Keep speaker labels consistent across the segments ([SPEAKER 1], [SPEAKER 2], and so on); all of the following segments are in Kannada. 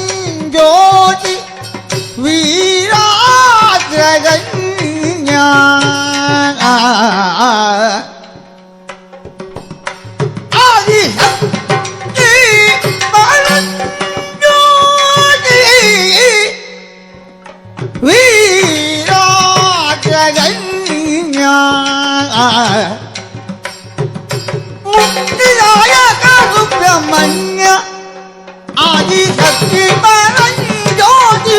[SPEAKER 1] പരഞ്ജോതി വീരാഗ്രകന്യാ विराय सुब्रमण्य आदि शक्ति परञ्जोति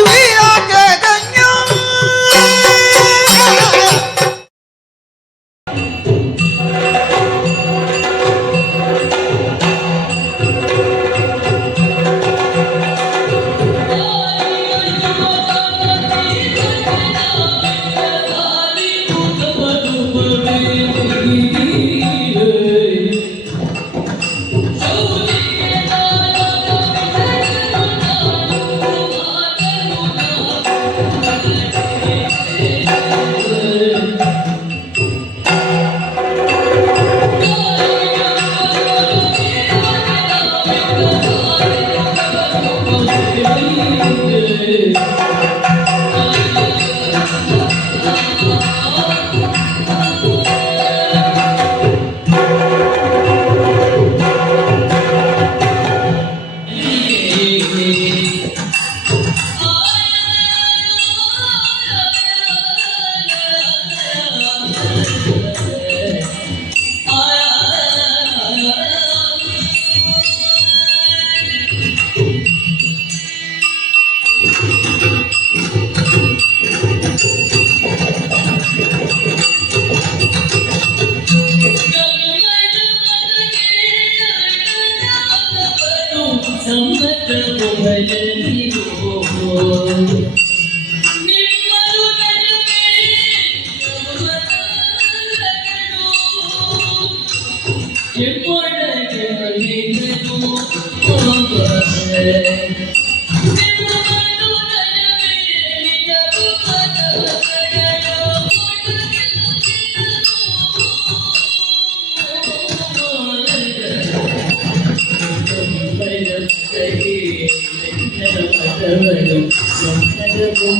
[SPEAKER 1] 美的落。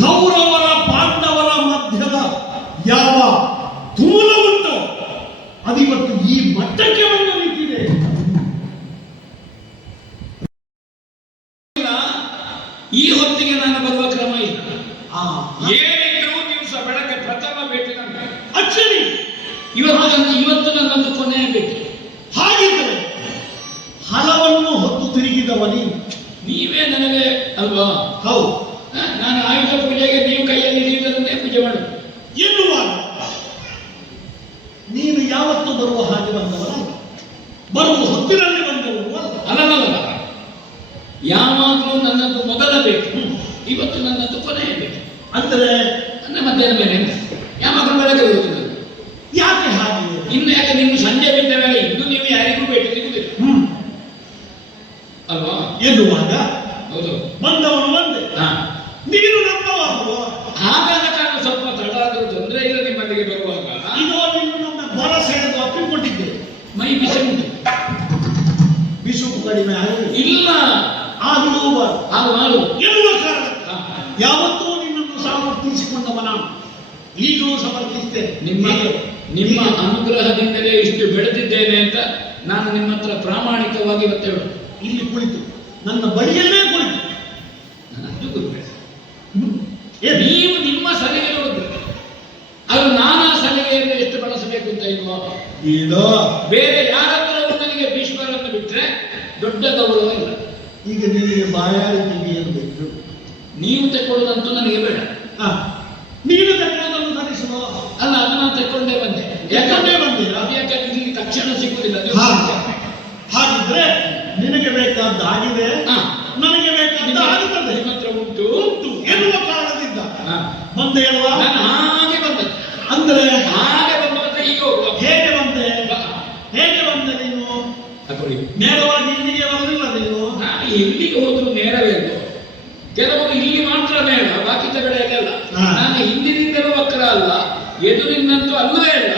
[SPEAKER 1] ಕೌರವರ ಪಾಂಡವರ ಮಧ್ಯದ ಯಾವ ತುಮುಲ ಉಂಟು ಅದಿವತ್ತು ಈ ಮಟ್ಟಕ್ಕೆ ಬಂದು ನಿಂತಿದೆ.
[SPEAKER 2] ಈ ಹೊತ್ತಿಗೆ ನಾನು ಬರುವ ಕ್ರಮ ಇಲ್ಲ
[SPEAKER 1] ಆ
[SPEAKER 2] ಏನಿದ್ರು ದಿವಸ ಬೆಳಗ್ಗೆ ಪ್ರಥಮ ಭೇಟಿ ನನಗೆ
[SPEAKER 1] ಅಚ್ಚರಿ.
[SPEAKER 2] ಇವತ್ತು ಇವತ್ತು ಬರುವ ಹೊತ್ತಿನಲ್ಲಿ ಬಂದವರು ಅಲ್ಲದಲ್ಲ ಯಾವಾಗಲೂ ನನ್ನದು ಮೊದಲ
[SPEAKER 1] ಬೇಕು.
[SPEAKER 2] ಇವತ್ತು ನನ್ನದು ಕೊನೆಯ ಬೇಕು.
[SPEAKER 3] ಅಂದರೆ?
[SPEAKER 2] ನನ್ನ ಮಧ್ಯಾಹ್ನ ಮೇಲೆ. ಯಾವಾಗ ಬೆಳಗ್ಗೆ ಹೋಗುದು.
[SPEAKER 3] ಯಾಕೆ ಹಾಗೆ?
[SPEAKER 2] ಇನ್ನು ಯಾಕೆ ನಿಮ್ಮ ಸಂಜೆ ಬಿದ್ದ ಮೇಲೆ ಇನ್ನು ನೀವು ಯಾರಿಗೂ ಭೇಟಿ ಸಿಗುದಿಲ್ಲ ಅಲ್ವಾ?
[SPEAKER 3] ಎನ್ನುವಾಗ?
[SPEAKER 2] ಹೌದು.
[SPEAKER 3] ಬಂದವನು
[SPEAKER 2] ಬಂದೆ.
[SPEAKER 3] ನೀನು ನಮ್ಮವಾಗುವ. ಆಗ ಸಮರ್ಥಿಸಿಕೊಂಡವ ನಾನು ಈಗಲೂ ಸಮರ್ಥಿಸ್ತೇನೆ
[SPEAKER 2] ನಿಮ್ಮ ನಿಮ್ಮ ಅನುಗ್ರಹದಿಂದಲೇ ಇಷ್ಟು ಬೆಳೆದಿದ್ದೇನೆ ಅಂತ ನಾನು ನಿಮ್ಮ ಹತ್ರ ಪ್ರಾಮಾಣಿಕವಾಗಿ ಬರ್ತೇವೆ
[SPEAKER 3] ಇಲ್ಲಿ ಕುಳಿತು. ನನ್ನ ಬಳಿಯಲ್ಲೇ ಕುಳಿತು. ಏನು?
[SPEAKER 2] ನೀವು ನಿಮ್ಮ ಸಲಹೆ ನೋಡಿದ್ರೆ ಅದು ನಾನಾ ಸಲಹೆಯನ್ನು ಎಷ್ಟು ಬಳಸಬೇಕು ಅಂತ ಇಲ್ವೋ
[SPEAKER 3] ಇದು
[SPEAKER 2] ಬೇರೆ ಯಾರತ್ರ ನನಗೆ ಭೀಷ್ಮರನ್ನು ಬಿಟ್ರೆ ದೊಡ್ಡ ಗೌರವ ಇಲ್ಲ.
[SPEAKER 3] ಈಗ ನಿಮಗೆ ಬಾಯಾರಿಕೆಗೆ ಏನು ಬೇಕು?
[SPEAKER 2] ನೀವು ತಗೊಳ್ಳೋದಂತೂ ನನಗೆ ಬೇಡ.
[SPEAKER 3] ನೀನು ತಗೊಳ್ಳೋದನ್ನು ಧರಿಸುವ.
[SPEAKER 2] ಅಲ್ಲ ಅದನ್ನ ತಕ್ಕೊಂಡೇ ತಕೊಂಡೇ ಬಂದೆ.
[SPEAKER 3] ಯಾಕಂದ್ರೆ ಬಂದಿ
[SPEAKER 2] ಅದು ಯಾಕೆ ಇಲ್ಲಿ ತಕ್ಷಣ
[SPEAKER 3] ಹಾ. ಹಾಗಿದ್ರೆ ನಿನಗೆ ಬೇಕಾದ ಆಗಿದೆ. ನನಗೆ ಬೇಕಾದ ಆಗುತ್ತದೆ.
[SPEAKER 2] ನಿಮ್ಮ ಹತ್ರ ಉಂಟು.
[SPEAKER 3] ಉಂಟು. ಎನ್ನುವ ಕಾರಣದಿಂದ. ಬಂದೆ ಅಲ್ವಾ?
[SPEAKER 2] ನಾನು ಹಾಗೆ ಬಂದೆ.
[SPEAKER 3] ಅಂದ್ರೆ?
[SPEAKER 2] ಹಾಗೆ ಬಂದ ಈಗ
[SPEAKER 3] ಹೇಗೆ ಬಂದೆ. ಹೇಗೆ ಬಂದೆ ನೀನು? ನೇರವಾಗಿ ಇಲ್ಲಿಗೆ ಬರಲಿಲ್ಲ ನೀನು?
[SPEAKER 2] ಎಲ್ಲಿಗೆ ಹೋದ್ರು ನೇರವೇ ಅಲ್ಲ ಕೆಲವರು ಇಲ್ಲಿ ಮಾತ್ರ ಬೇಡ ಬಾಕಿ ಕಡೆಯಲ್ಲ
[SPEAKER 3] ಹಾ.
[SPEAKER 2] ನಾನು ಹಿಂದಿನಿಂದಲೂ ವಕ್ರ ಅಲ್ಲ ಎದುರಿನಂತೂ ಅಲ್ಲವೇ ಅಲ್ಲ.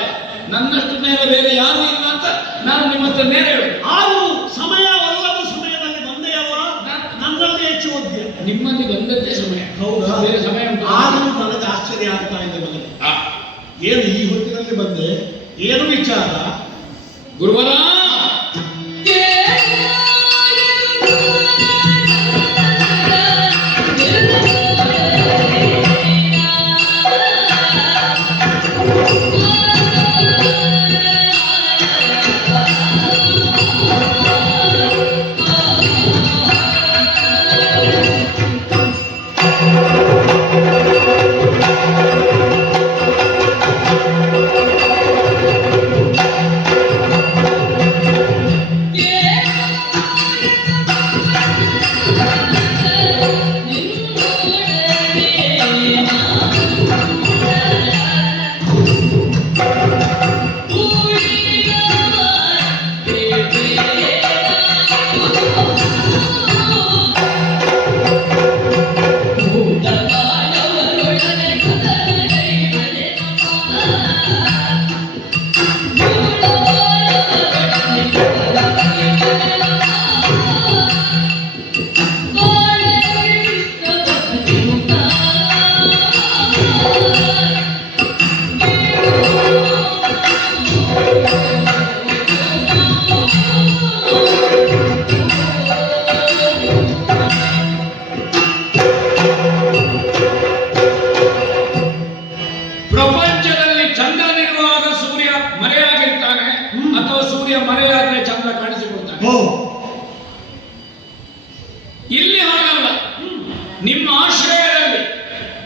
[SPEAKER 2] ನನ್ನಷ್ಟು ನೇರ ಬೇರೆ ಯಾರು ಇಲ್ಲ ಅಂತ ನಾನು ನಿಮ್ಮ ಹತ್ರ ನೇರ ಹೇಳಿ
[SPEAKER 3] ಸಮಯ ಸಮಯವಲ್ಲದ ಸಮಯದಲ್ಲಿ ಬಂದೇ ಅವರ ನನ್ನಲ್ಲಿ ಹೆಚ್ಚು ಓದ್ಯ
[SPEAKER 2] ನಿಮ್ಮಲ್ಲಿ ಬಂದದ್ದೇ ಸಮಯ.
[SPEAKER 3] ಹೌದಾ?
[SPEAKER 2] ಬೇರೆ ಸಮಯ
[SPEAKER 3] ಆದರೂ ನನಗೆ ಆಶ್ಚರ್ಯ ಆಗ್ತಾ ಇದೆ ಮಗನೇ. ಏನು ಈ ಹೊತ್ತಿನಲ್ಲಿ ಬಂದೆ? ಏನು ವಿಚಾರ?
[SPEAKER 2] ಗುರುವರ!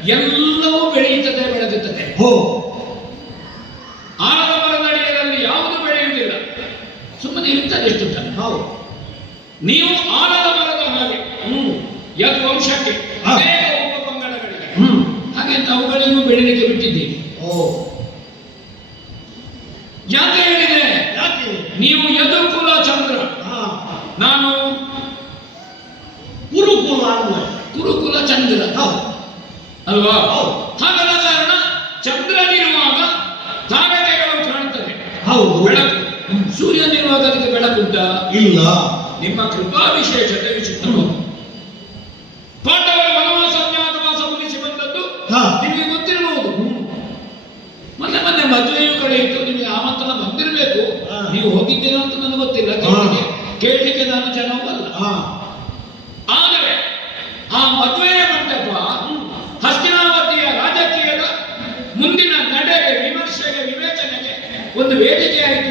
[SPEAKER 2] ಎಲ್ಲವೂ ಬೆಳೆಯುತ್ತದೆ ಬೆಳೆದುತ್ತದೆ
[SPEAKER 3] ಹೋ.
[SPEAKER 2] ಮರದಡಿಯಲ್ಲಿ ಯಾವುದು ಬೆಳೆಯುವುದಿಲ್ಲ. ಸುಮ್ಮನೆ ಇರ್ತದೆ ಎಷ್ಟು
[SPEAKER 3] ಹೌದು.
[SPEAKER 2] ನೀವು ಆಲದ ಮರದ ಹಾಗೆ
[SPEAKER 3] ಹ್ಮ್
[SPEAKER 2] ಯದ್ ವಂಶಕ್ಕೆ ಉಪಪಂಗಡಗಳಿಗೆ ಹಾಗೆ ಅಂತ ಬೆಳಿಲಿಕ್ಕೆ ಬೆಳೀಲಿಕ್ಕೆ ಬಿಟ್ಟಿದ್ದೀರಿ
[SPEAKER 3] ಓ
[SPEAKER 2] ಯಾಕೆ ನೀವು ಯದುಕುಲ ಚಂದ್ರ
[SPEAKER 3] ಹಾ
[SPEAKER 2] ನಾನು
[SPEAKER 3] ಕುರುಕುಲ ಅನ್ವಯ
[SPEAKER 2] ಕುರುಕುಲ ಚಂದ್ರ
[SPEAKER 3] ಹೌದು
[SPEAKER 2] ಅಲ್ವಾ. ಹಾಗಾದ ಕಾರಣ ಚಂದ್ರನಿರುವಾಗ ತಾರಕೆಗಳು ಕಾಣುತ್ತದೆ
[SPEAKER 3] ಹೌದು.
[SPEAKER 2] ಬೆಳಕು. ಸೂರ್ಯನಿರುವಾಗ ಅದಕ್ಕೆ ಬೆಳಕುಂಟ?
[SPEAKER 3] ಇಲ್ಲ.
[SPEAKER 2] ನಿಮ್ಮ ಕೃಪಾ ವಿಶೇಷತೆ ವಿಚಿತ್ರ ಪಾಂಡವರು ವನವಾಸ ಅಜ್ಞಾತವಾಸ ಮುಗಿಸಿ ಬಂದದ್ದು
[SPEAKER 3] ಹಾ.
[SPEAKER 2] ನಿಮಗೆ ಗೊತ್ತಿರಬಹುದು. ಮೊನ್ನೆ ಮೊನ್ನೆ ಮದುವೆಯು ಕಡೆ ಇತ್ತು. ನಿಮಗೆ ಆಮಂತ್ರಣ ಬಂದಿರಬೇಕು. ನೀವು ಹೋಗಿದ್ದೀರಾ ಅಂತ ನನಗೆ ಗೊತ್ತಿಲ್ಲ. ಕೇಳಲಿಕ್ಕೆ ನಾನು ಜನವಲ್ಲ. ಒಂದು ವೇದಿಕೆ ಆಯಿತು ಅಂತ